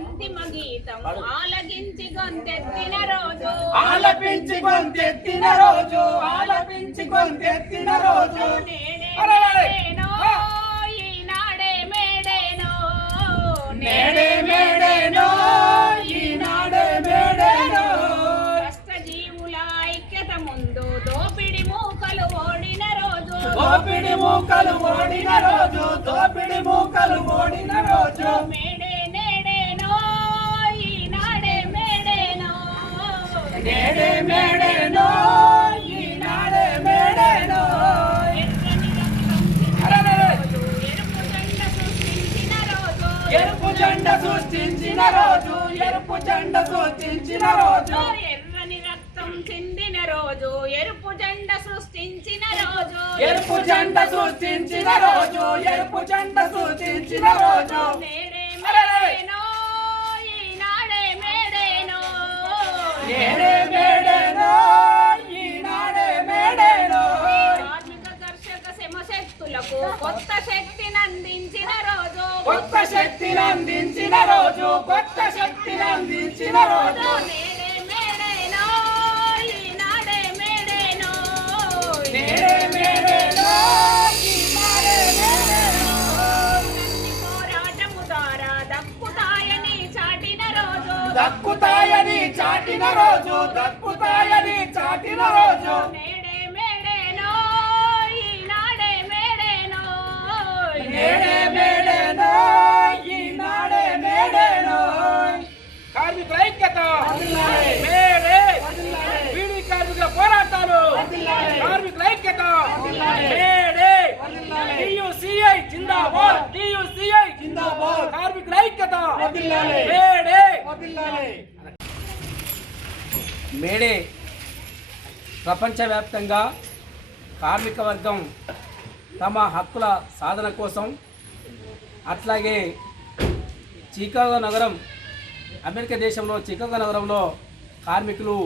అంతిమ గీతం ఆలగించి గొంతెత్తిన రోజు ఆలపించి గొంతెత్తిన రోజు ఆలపించి గొంతెత్తిన రోజు నేడేనో ఈనాడే మేడేనో నేడే మేడేనో ఈనాడే మేడేనో కష్టజీవుల ఐక్యత ముందు దోపిడి మూకలు ఓడిన రోజు దోపిడి మూకలు ఓడిన రోజు దోపిడి మూకలు ఓడిన రోజు మేడే నేడేనో ఈనాడే మేడేనో నేడే మేడేనో ఈనాడే మేడేనో ఎరుపు జెండ సృష్టించిన రోజు ఎరుపు జెండ సృష్టించిన రోజు ఎర్రని రక్తం చిందిన రోజు ఎరుపు జెండ సృష్టించిన రోజు ఎరుపు జెండ సృష్టించిన రోజు ఎరుపు జెండ సృష్టించిన రోజు నేడే మేడేనో ఈనాడే మేడేనో నేడే మేడేనో ఈనాడే మేడేనో కార్మిక కర్షక శ్రమశక్తులకు కొత్త శక్తిని అందించిన రోజు కొత్త శక్తిని అందించిన రోజు కొత్త శక్తిని అందించిన రోజు నేడే మేడేనో ఈనాడే మేడేనో నేడే మేడేనో ఈనాడే మేడేనో కన్ని పోరాటము ద్వారా దక్కుతాయని చాటిన రోజు దక్కుతాయని చాటిన రోజు దక్కుతాయని చాటిన రోజు నేడే మేడేనో ఈనాడే మేడేనో నేడే మేడేనో ఈనాడే మేడేనో కార్మికుల ఐక్యత మేడే బీడీ కార్మికుల పోరాటాలు కార్మికుల ఐక్యత మేడే టీయూసీఐ జిందాబాద్ టీయూసీఐ జిందాబాద్ కార్మికుల ఐక్యత మేడే మేడే ప్రపంచవ్యాప్తంగా కార్మిక వర్గం తమ హక్కుల సాధన కోసం అట్లాగే చికాగో నగరం అమెరికా దేశంలో చికాగో నగరంలో కార్మికులు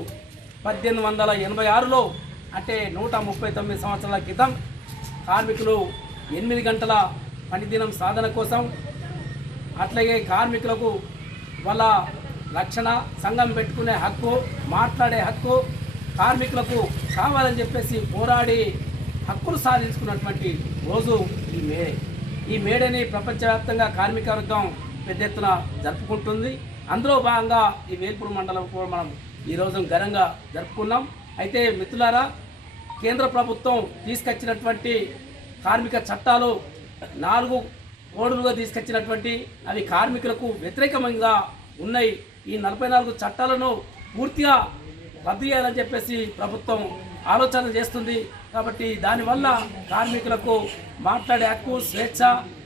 1886లో అంటే 139 సంవత్సరాల క్రితం కార్మికులు 8 గంటల పనిదినం సాధన కోసం అట్లాగే కార్మికులకు వాళ్ళ రక్షణ సంఘం పెట్టుకునే హక్కు మాట్లాడే హక్కు కార్మికులకు కావాలని చెప్పేసి పోరాడి హక్కులు సాధించుకున్నటువంటి రోజు ఈ మేడే. ఈ మేడేని ప్రపంచవ్యాప్తంగా కార్మిక వర్గం పెద్ద ఎత్తున జరుపుకుంటుంది. అందులో భాగంగా ఈ వేల్పూర్ మండలం కూడా మనం ఈరోజు ఘనంగా జరుపుకున్నాం. అయితే మిత్రులారా, కేంద్ర ప్రభుత్వం తీసుకొచ్చినటువంటి కార్మిక చట్టాలు 4 కోడులుగా తీసుకొచ్చినటువంటి అవి కార్మికులకు వ్యతిరేకంగా ఉన్నాయి. ఈ 44 చట్టాలను పూర్తిగా రద్దు చేయాలని చెప్పేసి ప్రభుత్వం ఆలోచన చేస్తుంది. కాబట్టి దానివల్ల కార్మికులకు మాట్లాడే హక్కు స్వేచ్ఛ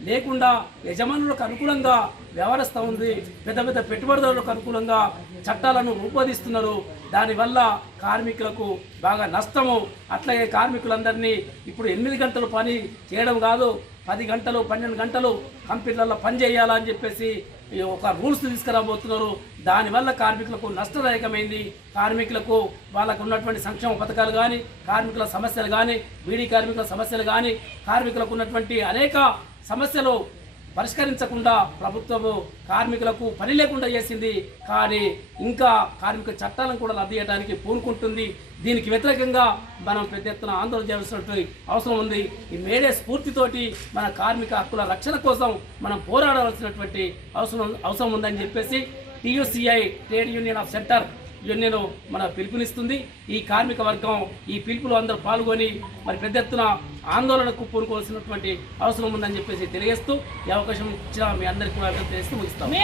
లేకుండా యజమానులకు అనుకూలంగా వ్యవహరిస్తూ ఉంది. పెద్ద పెద్ద పెట్టుబడిదారులకు అనుకూలంగా చట్టాలను రూపొందిస్తున్నారు. దానివల్ల కార్మికులకు బాగా నష్టము. అట్లాగే కార్మికులందరినీ ఇప్పుడు 8 గంటలు పని చేయడం కాదు, 10 గంటలు 12 గంటలు కంపెనీలలో పని చేయాలని చెప్పేసి ఒక రూల్స్ తీసుకురాబోతున్నారు. దానివల్ల కార్మికులకు నష్టదాయకమైంది. కార్మికులకు వాళ్ళకు ఉన్నటువంటి సంక్షేమ పథకాలు కానీ, కార్మికుల సమస్యలు కానీ, బీడీ కార్మికుల సమస్యలు కానీ, కార్మికులకు ఉన్నటువంటి అనేక సమస్యలు పరిష్కరించకుండా ప్రభుత్వము కార్మికులకు పని లేకుండా చేసింది. కానీ ఇంకా కార్మిక చట్టాలను కూడా రద్దు చేయడానికి పూనుకుంటుంది. దీనికి వ్యతిరేకంగా మనం పెద్ద ఎత్తున ఆందోళన చేయాల్సినటువంటి అవసరం ఉంది. ఈ మేడే స్ఫూర్తితోటి మన కార్మిక హక్కుల రక్షణ కోసం మనం పోరాడవలసినటువంటి అవసరం ఉందని చెప్పేసి TUCI trade union of centre union మన పిలుపునిస్తుంది. ఈ కార్మిక వర్గం ఈ పిలుపులో అందరూ పాల్గొని మరి పెద్ద ఎత్తున ఆందోళనకు పూనుకోవాల్సినటువంటి అవసరం ఉందని చెప్పేసి తెలియజేస్తూ ఈ అవకాశం ఇచ్చిన మీ అందరికీ తెలియజేస్తూ ముగిస్తాం.